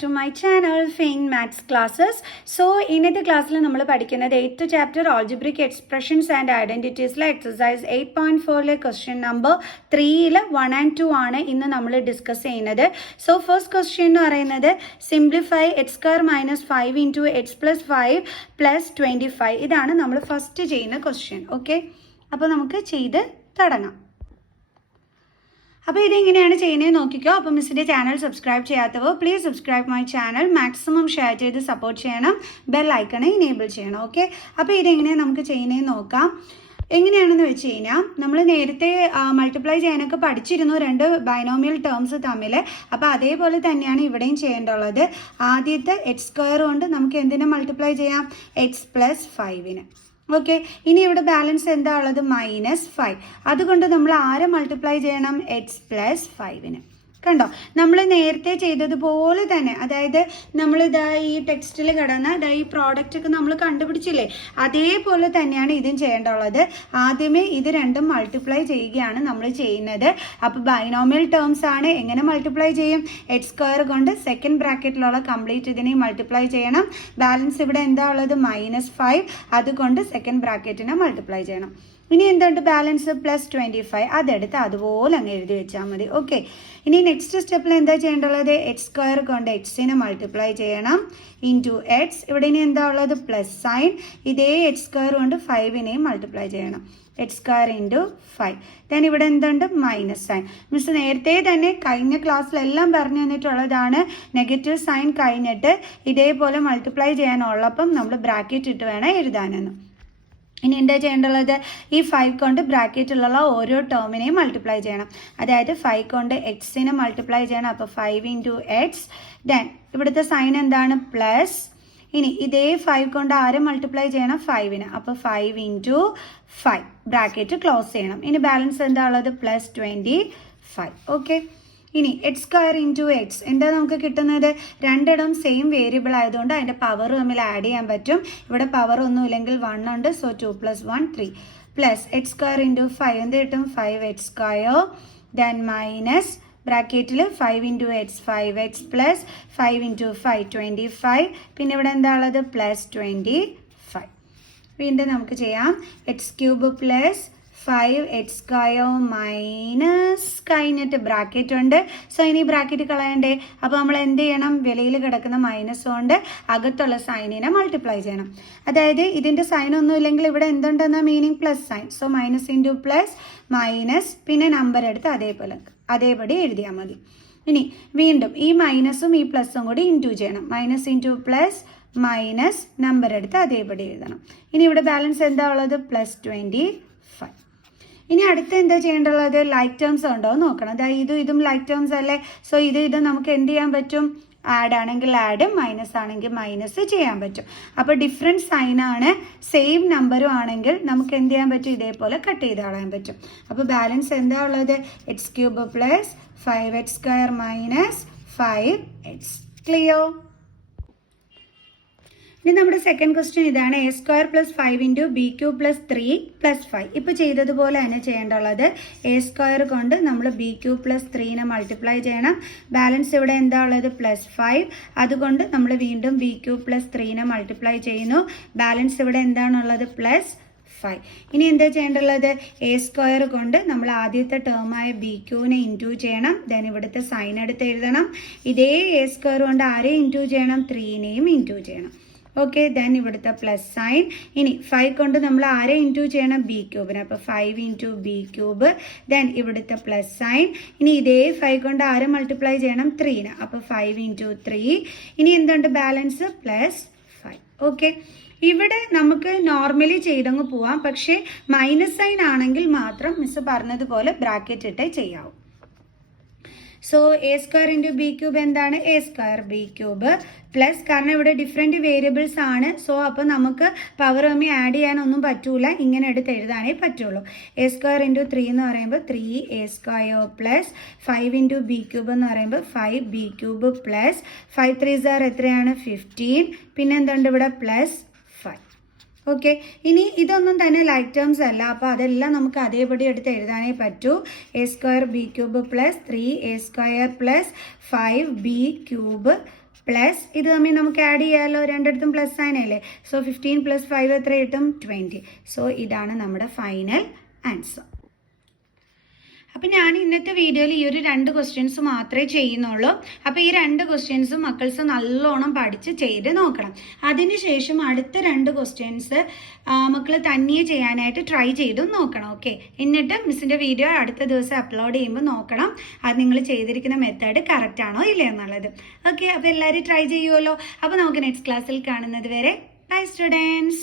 to my channel Finn Maths Classes. So ഇന്നത്തെ ക്ലാസ്സിൽ നമ്മൾ പഠിക്കുന്നത് 8th chapter algebraic expressions and identities exercise 8.4 question number 3 1 and 2 ആണ് ഇന്ന് നമ്മൾ ഡിസ്കസ് ചെയ്യുന്നത്. സോ ഫസ്റ്റ് ക്വസ്റ്റ്യൻ എന്ന് പറയുന്നത് simplify x square minus 5 into x plus 5 plus 25. ഇതാണ് നമ്മൾ ഫസ്റ്റ് ചെയ്യുന്ന ക്വസ്റ്റ്യൻ. ഓക്കെ, അപ്പോൾ നമുക്ക് ചെയ്ത് തുടങ്ങാം. അപ്പോൾ ഇതെങ്ങനെയാണ് ചെയ്യുന്നത് നോക്കിക്കോ. അപ്പോൾ മിസ്സിൻ്റെ ചാനൽ സബ്സ്ക്രൈബ് ചെയ്യാത്തവർ please subscribe my channel, maximum share ചെയ്ത് സപ്പോർട്ട് ചെയ്യണം, ബെൽ ഐക്കണെ ഇനേബിൾ ചെയ്യണം. ഓക്കെ, അപ്പോൾ ഇതെങ്ങനെയാണ് നമുക്ക് ചെയ്യുന്നതെന്ന് നോക്കാം. എങ്ങനെയാണെന്ന് വെച്ച് കഴിഞ്ഞാൽ നമ്മൾ നേരത്തെ മൾട്ടിപ്ലൈ ചെയ്യാനൊക്കെ പഠിച്ചിരുന്നു രണ്ട് ബൈനോമിയൽ ടേംസ് തമ്മിൽ. അപ്പോൾ അതേപോലെ തന്നെയാണ് ഇവിടെയും ചെയ്യേണ്ടുള്ളത്. ആദ്യത്തെ എക്സ് സ്ക്വയർ കൊണ്ട് നമുക്ക് എന്തിനെ മൾട്ടിപ്ലൈ ചെയ്യാം? X plus 5നെ. ഓക്കെ, ഇനി ഇവിടെ ബാലൻസ് എന്താ ഉള്ളത്? -5. അതുകൊണ്ട് നമ്മൾ ആരെ മൾട്ടിപ്ലൈ ചെയ്യണം? എക്സ് പ്ലസ് 5നെ. കണ്ടോ, നമ്മൾ നേരത്തെ ചെയ്തതുപോലെ തന്നെ, അതായത് നമ്മൾ ഇതാ ഈ ടെക്സ്റ്റിൽ കിടന്ന ഈ പ്രോഡക്റ്റ് ഒക്കെ നമ്മൾ കണ്ടുപിടിച്ചില്ലേ, അതേപോലെ തന്നെയാണ് ഇതും ചെയ്യേണ്ടുള്ളത്. ആദ്യമേ ഇത് രണ്ടും മൾട്ടിപ്ലൈ ചെയ്യുകയാണ് നമ്മൾ ചെയ്യുന്നത്. അപ്പോൾ ബൈനോമിയൽ ടേംസ് ആണ്. എങ്ങനെ മൾട്ടിപ്ലൈ ചെയ്യും? എക്സ് സ്ക്വയർ കൊണ്ട് സെക്കൻഡ് ബ്രാക്കറ്റിലുള്ള കംപ്ലീറ്റ് ഇതിനെ മൾട്ടിപ്ലൈ ചെയ്യണം. ബാലൻസ് ഇവിടെ എന്താ ഉള്ളത്? -5. അതുകൊണ്ട് സെക്കൻഡ് ബ്രാക്കറ്റിനെ മൾട്ടിപ്ലൈ ചെയ്യണം. ഇനി എന്തുണ്ട്? ബാലൻസ് +25. അതെടുത്ത് അതുപോലെ അങ്ങ് എഴുതി വെച്ചാൽ മതി. ഓക്കെ, ഇനി നെക്സ്റ്റ് സ്റ്റെപ്പിൽ എന്താ ചെയ്യേണ്ടുള്ളത്? എക്സ് സ്ക്വയർ കൊണ്ട് എക്സിനെ മൾട്ടിപ്ലൈ ചെയ്യണം ഇൻറ്റു എക്സ്. ഇവിടെ ഇനി എന്താ ഉള്ളത്? Plus sine. ഇതേ എക്സ് സ്ക്വയർ കൊണ്ട് 5നെയും മൾട്ടിപ്ലൈ ചെയ്യണം. X square into 5. ദെൻ ഇവിടെ എന്തുണ്ട്? Minus sign. മിസ് നേരത്തെ തന്നെ കഴിഞ്ഞ ക്ലാസ്സിലെല്ലാം പറഞ്ഞു തന്നിട്ടുള്ളതാണ്. നെഗറ്റീവ് സൈൻ കഴിഞ്ഞിട്ട് ഇതേപോലെ മൾട്ടിപ്ലൈ ചെയ്യാനുള്ളപ്പം നമ്മൾ ബ്രാക്കറ്റ് ഇട്ട് വേണം എഴുതാനെന്ന്. ഇനി എന്താ ചെയ്യേണ്ടുള്ളത്? ഈ 5 കൊണ്ട് ബ്രാക്കറ്റിലുള്ള ഓരോ ടേമിനെയും മൾട്ടിപ്ലൈ ചെയ്യണം. അതായത് 5 കൊണ്ട് എക്സിനെ മൾട്ടിപ്ലൈ ചെയ്യണം. അപ്പോൾ 5 ഇൻറ്റു എക്സ്. ദെൻ ഇവിടുത്തെ സൈൻ എന്താണ്? പ്ലസ്. ഇനി ഇതേ 5 കൊണ്ട് ആരും മൾട്ടിപ്ലൈ ചെയ്യണം? 5നെ. അപ്പോൾ 5 ഇൻറ്റു 5 ബ്രാക്കറ്റ് ക്ലോസ് ചെയ്യണം. ഇനി ബാലൻസ് എന്താ ഉള്ളത്? +25. ഓക്കെ, ഇനി എക്സ് സ്ക്വയർ ഇൻറ്റു എക്സ് എന്താ നമുക്ക് കിട്ടുന്നത്? രണ്ടിടം സെയിം വേരിയബിൾ ആയതുകൊണ്ട് അതിൻ്റെ പവർ തമ്മിൽ ആഡ് ചെയ്യാൻ പറ്റും. ഇവിടെ പവർ ഒന്നും ഇല്ലെങ്കിൽ 1 ഉണ്ട്. So 2 + 1 3 plus X square into 5 എന്ത് കിട്ടും? 5x square. ദെൻ മൈനസ് ബ്രാക്കറ്റിൽ 5 into X 5x plus 5 into 5 25. പിന്നെ ഇവിടെ എന്താ ഉള്ളത്? +25. വീണ്ടും നമുക്ക് ചെയ്യാം. X cube plus 5x square minus കഴിഞ്ഞിട്ട് ബ്രാക്കറ്റ് ഉണ്ട്. സോ ഇനി ബ്രാക്കറ്റ് കളയണ്ടേ? അപ്പോൾ നമ്മൾ എന്ത് ചെയ്യണം? വെളിയിൽ കിടക്കുന്ന മൈനസ് കൊണ്ട് അകത്തുള്ള സൈനിനെ മൾട്ടിപ്ലൈ ചെയ്യണം. അതായത് ഇതിൻ്റെ സൈൻ ഒന്നും ഇല്ലെങ്കിൽ ഇവിടെ എന്തുണ്ടെന്ന meaning? Plus sign. So minus into plus minus. പിന്നെ നമ്പർ എടുത്ത് അതേപടി എഴുതിയാൽ മതി. ഇനി വീണ്ടും ഈ മൈനസും ഈ പ്ലസും കൂടി ഇൻറ്റു ചെയ്യണം. Minus into plus minus number എടുത്ത് അതേപടി എഴുതണം. ഇനി ഇവിടെ ബാലൻസ് എന്താ ഉള്ളത്? +25. ഇനി അടുത്ത് എന്താ ചെയ്യേണ്ടുള്ളത്? ലൈക്ക് ടേംസ് ഉണ്ടോ എന്ന് നോക്കണം. അതായത് ഇതും ലൈക്ക് ടേംസ് അല്ലേ. സോ ഇതും നമുക്ക് എന്ത് ചെയ്യാൻ പറ്റും? ആഡ് ആണെങ്കിൽ ആഡ്, മൈനസ് ആണെങ്കിൽ മൈനസ് ചെയ്യാൻ പറ്റും. അപ്പോൾ ഡിഫറെൻറ്റ് സൈനാണ്, സെയിം നമ്പറും ആണെങ്കിൽ നമുക്ക് എന്ത് ചെയ്യാൻ പറ്റും? ഇതേപോലെ കട്ട് ചെയ്ത് കളയാൻ പറ്റും. അപ്പോൾ ബാലൻസ് എന്താ ഉള്ളത്? X cube plus 5x square minus 5x. Clear? ഇനി നമ്മുടെ സെക്കൻഡ് ക്വസ്റ്റ്യൻ ഇതാണ്. A square plus 5 into B cube plus 3 plus 5. ഇപ്പോൾ ചെയ്തതുപോലെ തന്നെ ചെയ്യേണ്ടുള്ളത്. എ സ്ക്വയർ കൊണ്ട് നമ്മൾ ബി ക്യൂബ് പ്ലസ് 3നെ മൾട്ടിപ്ലൈ ചെയ്യണം. ബാലൻസ് ഇവിടെ എന്താ ഉള്ളത്? +5. അതുകൊണ്ട് നമ്മൾ വീണ്ടും ബി ക്യൂബ് പ്ലസ് 3നെ മൾട്ടിപ്ലൈ ചെയ്യുന്നു. ബാലൻസ് ഇവിടെ എന്താണുള്ളത്? +5. ഇനി എന്താ ചെയ്യേണ്ടുള്ളത്? എ സ്ക്വയർ കൊണ്ട് നമ്മൾ ആദ്യത്തെ ടേമായ ബി ക്യൂവിനെ ഇൻറ്റു ചെയ്യണം. ദെൻ ഇവിടുത്തെ സൈൻ എടുത്ത് എഴുതണം. ഇതേ എ സ്ക്വയർ കൊണ്ട് ആരെ ഇൻറ്റു ചെയ്യണം? 3നെയും ഇൻറ്റു ചെയ്യണം. ഓക്കെ, ദെൻ ഇവിടുത്തെ പ്ലസ് സൈൻ. ഇനി 5 കൊണ്ട് നമ്മൾ ആരെ ഇൻറ്റു ചെയ്യണം? ബി ക്യൂബിന്. അപ്പോൾ 5 ഇൻറ്റു ബി ക്യൂബ്. ദെൻ ഇവിടുത്തെ പ്ലസ് സൈൻ. ഇനി ഇതേ 5 കൊണ്ട് ആരെ മൾട്ടിപ്ലൈ ചെയ്യണം? 3ന്. അപ്പോൾ 5 ഇൻറ്റു 3. ഇനി എന്തുണ്ട്? ബാലൻസ് +5. ഓക്കെ, ഇവിടെ നമുക്ക് നോർമലി ചെയ്തങ്ങ് പോവാം. പക്ഷേ മൈനസ് സൈൻ ആണെങ്കിൽ മാത്രം മിസ് പറഞ്ഞതുപോലെ ബ്രാക്കറ്റ് ഇട്ടേ ചെയ്യാവൂ. So A square into B cube എന്താണ്? A square B cube plus, കാരണം ഇവിടെ ഡിഫറെൻറ്റ് വേരിയബിൾസ് ആണ്. സോ അപ്പോൾ നമുക്ക് പവർ തമ്മിൽ ആഡ് ചെയ്യാനൊന്നും പറ്റൂല, ഇങ്ങനെ എടുത്ത് എഴുതാനേ പറ്റുള്ളൂ. എ സ്ക്വയർ ഇൻറ്റു 3 എന്ന് പറയുമ്പോൾ 3a square plus 5 into B cube എന്ന് പറയുമ്പോൾ 5b ക്യൂബ് പ്ലസ് 5 3s എത്രയാണ്? 15. പിന്നെ എന്തുണ്ട് ഇവിടെ? +5. ഓക്കെ, ഇനി ഇതൊന്നും തന്നെ ലൈക്ക് ടേംസ് അല്ല. അപ്പോൾ അതെല്ലാം നമുക്ക് അതേപടി എടുത്ത് എഴുതാനേ പറ്റൂ. A square B cube plus 3a square plus 5b cube plus ഇത് തമ്മിൽ നമുക്ക് ആഡ് ചെയ്യാമല്ലോ, രണ്ടിടത്തും പ്ലസ് സൈൻ അല്ലേ. സോ 15 + 5 എത്ര കിട്ടും? 20. സോ ഇതാണ് നമ്മുടെ ഫൈനൽ ആൻസർ. അപ്പം ഞാൻ ഇന്നത്തെ വീഡിയോയിൽ ഈ ഒരു 2 ക്വസ്റ്റ്യൻസ് മാത്രമേ ചെയ്യുന്നുള്ളൂ. അപ്പോൾ ഈ 2 ക്വസ്റ്റ്യൻസും മക്കൾസ് നല്ലോണം പഠിച്ച് ചെയ്ത് നോക്കണം. അതിനുശേഷം അടുത്ത 2 ക്വസ്റ്റ്യൻസ് മക്കൾ തനിയെ ചെയ്യാനായിട്ട് ട്രൈ ചെയ്തും നോക്കണം. ഓക്കെ, എന്നിട്ട് മിസ്സിൻ്റെ വീഡിയോ അടുത്ത ദിവസം അപ്ലോഡ് ചെയ്യുമ്പോൾ നോക്കണം അത് നിങ്ങൾ ചെയ്തിരിക്കുന്ന മെത്തേഡ് കറക്റ്റ് ആണോ ഇല്ലേ എന്നുള്ളത്. ഓക്കെ, അപ്പോൾ എല്ലാവരും ട്രൈ ചെയ്യുമല്ലോ. അപ്പോൾ നമുക്ക് നെക്സ്റ്റ് ക്ലാസ്സിൽ കാണുന്നത് വരെ ബൈ സ്റ്റുഡൻസ്.